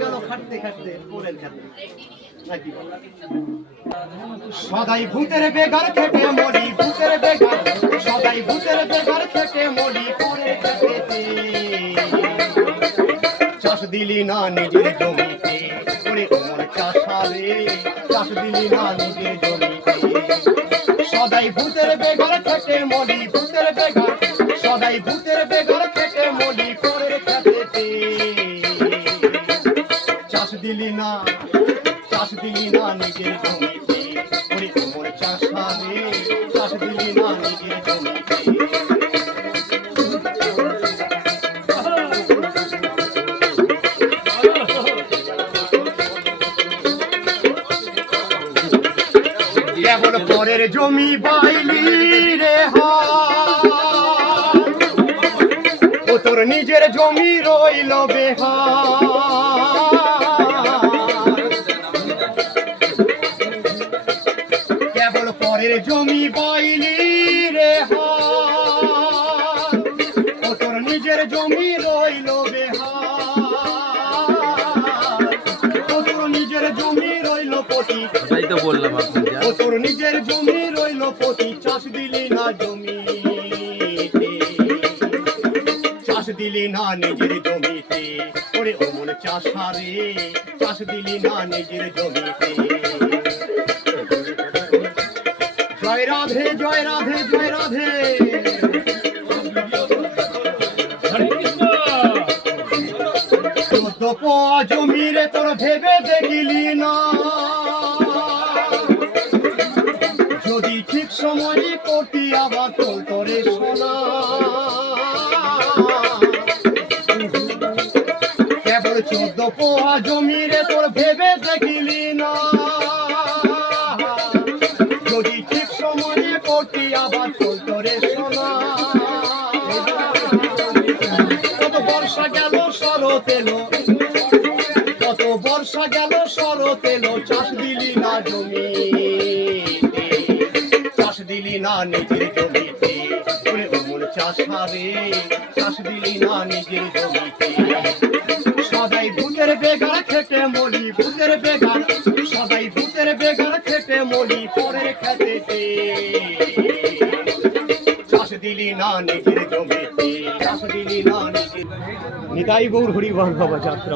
গেল খাটতে খাটতে পরের খেতে নাকি সদাই ভূতের বেগার খেটে মরি ভূতের বেগার সদাই ভূতের বেগার খেটে মরি পরের খেতে চাষ দিলি না নিজের জমিতে ওরে ওমর চাষারে চাষ দিলি না নিজের জমিতে সদাই ভূতের বেগার খেটে মরি ভূতের বেগার সদাই ভূতের বেগার খেটে মরি পরের খেতে চাষ দিলি না নিজের জমিতে ওরে ওমর চাষারে চাষ দিলি না নিজের জমিতে কেবল পরের জমি বাইলি রে ও তোর নিজের জমি রইল বেহার কেবল পরের জমি বাইলি রে ও তোর নিজের জমি রইল বেহার ও তোর নিজের জমি রইল পতি তাই তো বললাম ও তোর নিজের জমি রইল পতি চাষ দিলি না জমিতে চাষ দিলি না নিজের জমিতে ওরে ওমর চাষারে চাষ দিলি না নিজের জমিতে জয় রাধে জয় রাধে জয় রাধে চোদ্দ পোয়া জমিরে তোর ভেবে দেখিলি না যদি ঠিক সময় করতি আবার তোর করে শোনা কেবল 14 পোয়া জমিরে তোর ভেবে দেখিলি না যদি ঠিক সময় করতি আবার তোর করে শোনা কত বর্ষা গেল শরৎ এলো কত বর্ষা গেল শরৎ এলো চাষ দিলি না জমি দিলি না নিজের জমিতে ওরে ওমর চাষারে চাষ দিলি না নিজের জমিতে সদাই ভূতের বেগার খেটে মলি ভূতের বেগার সদাই ভূতের বেগার খেটে মলি পরের খেতে চাষ দিলি না নিজের জমিতে চাষ দিলি না নিজের নিতাই গৌর হরি বাবা যাত্রা।